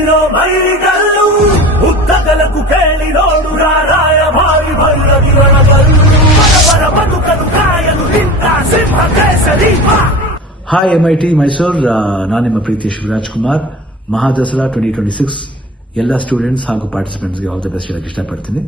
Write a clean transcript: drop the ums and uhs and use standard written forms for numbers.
ಎಲ್ಲಿರೋ ಮೈಲಿಗಲ್ಲು ಉದ್ದಗಲಕ್ಕೂ ಕೇಳಿ ನೋಡು ರಾಯಭಾರಿ ಭೈರವಿರಗಲ್ಲು ಬರಬರ ಬದುಕಲು ಕಾಯಲು ನಿಂತ ಸಿಂಹ ಕೇಸರಿ ಹಾಯ್ MIT ಮೈಸೂರ್, ನಾನು ನಿಮ್ಮ ಪ್ರೀತಿಯ ಶಿವರಾಜ್ ಕುಮಾರ್. ಮಹಾದಸರಾ 2026 ಎಲ್ಲ ಸ್ಟೂಡೆಂಟ್ಸ್ ಹಾಗೂ ಪಾರ್ಟಿಸಿಪೆಂಟ್ಸ್ಗೆ ಆಲ್ ದ ಬೆಸ್ಟ್ ಹೇಳಕ್ಕೆ ಇಷ್ಟಪಡ್ತೀನಿ.